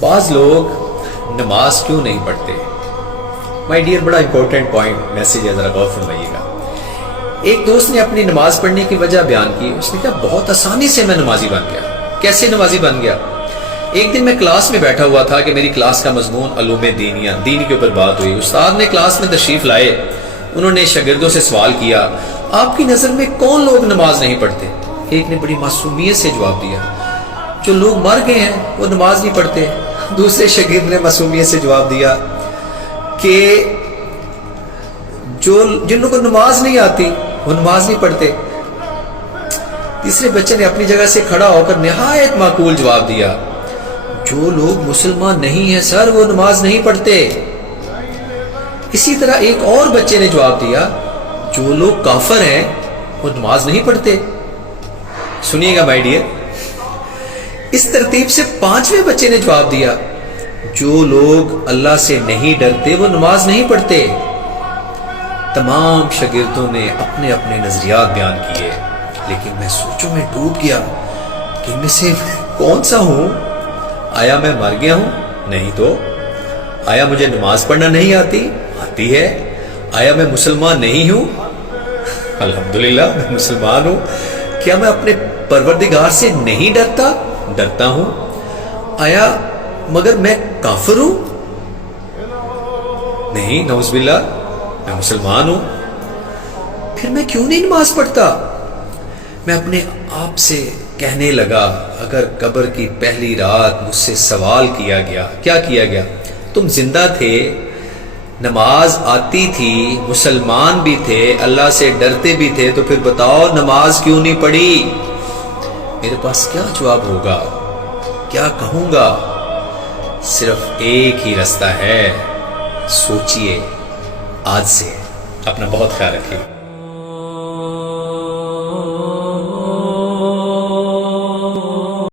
بعض لوگ نماز کیوں نہیں پڑھتے؟ مائی ڈیئر، بڑا امپورٹنٹ پوائنٹ، میسج ہے، ذرا غور فرمائیے گا۔ ایک دوست نے اپنی نماز پڑھنے کی وجہ بیان کی۔ اس نے کہا بہت آسانی سے میں نمازی بن گیا۔ کیسے نمازی بن گیا؟ ایک دن میں کلاس میں بیٹھا ہوا تھا کہ میری کلاس کا مضمون علوم دینیہ، دین کے اوپر بات ہوئی۔ استاد نے کلاس میں تشریف لائے، انہوں نے شاگردوں سے سوال کیا، آپ کی نظر میں کون لوگ نماز نہیں پڑھتے؟ ایک نے بڑی معصومیت سے جواب دیا، جو لوگ مر گئے ہیں وہ نماز نہیں پڑھتے۔ دوسرے شاگرد نے معصومیت سے جواب دیا کہ جن لوگوں کو نماز نہیں آتی وہ نماز نہیں پڑھتے۔ تیسرے بچے نے اپنی جگہ سے کھڑا ہو کر نہایت معقول جواب دیا، جو لوگ مسلمان نہیں ہیں سر وہ نماز نہیں پڑھتے۔ اسی طرح ایک اور بچے نے جواب دیا، جو لوگ کافر ہیں وہ نماز نہیں پڑھتے۔ سنیے گا مائی ڈیئر، اس ترتیب سے پانچویں بچے نے جواب دیا، جو لوگ اللہ سے نہیں ڈرتے وہ نماز نہیں پڑھتے۔ تمام شاگردوں نے اپنے اپنے نظریات بیان کیے، لیکن میں سوچوں میں ڈوب گیا کہ ان میں سے کون سا ہوں؟ آیا میں مر گیا ہوں؟ نہیں تو۔ آیا مجھے نماز پڑھنا نہیں آتی؟ آتی ہے۔ آیا میں مسلمان نہیں ہوں؟ الحمدللہ میں مسلمان ہوں۔ کیا میں اپنے پروردگار سے نہیں ڈرتا؟ ڈرتا ہوں۔ آیا مگر میں کافر ہوں؟ نہیں، نعوذ باللہ، میں مسلمان ہوں۔ پھر میں کیوں نہیں نماز پڑھتا؟ میں اپنے آپ سے کہنے لگا، اگر قبر کی پہلی رات مجھ سے سوال کیا گیا، کیا کیا گیا؟ تم زندہ تھے، نماز آتی تھی، مسلمان بھی تھے، اللہ سے ڈرتے بھی تھے، تو پھر بتاؤ نماز کیوں نہیں پڑھی؟ میرے پاس کیا جواب ہوگا؟ کیا کہوں گا؟ صرف ایک ہی راستہ ہے، سوچئے۔ آج سے اپنا بہت خیال رکھیے۔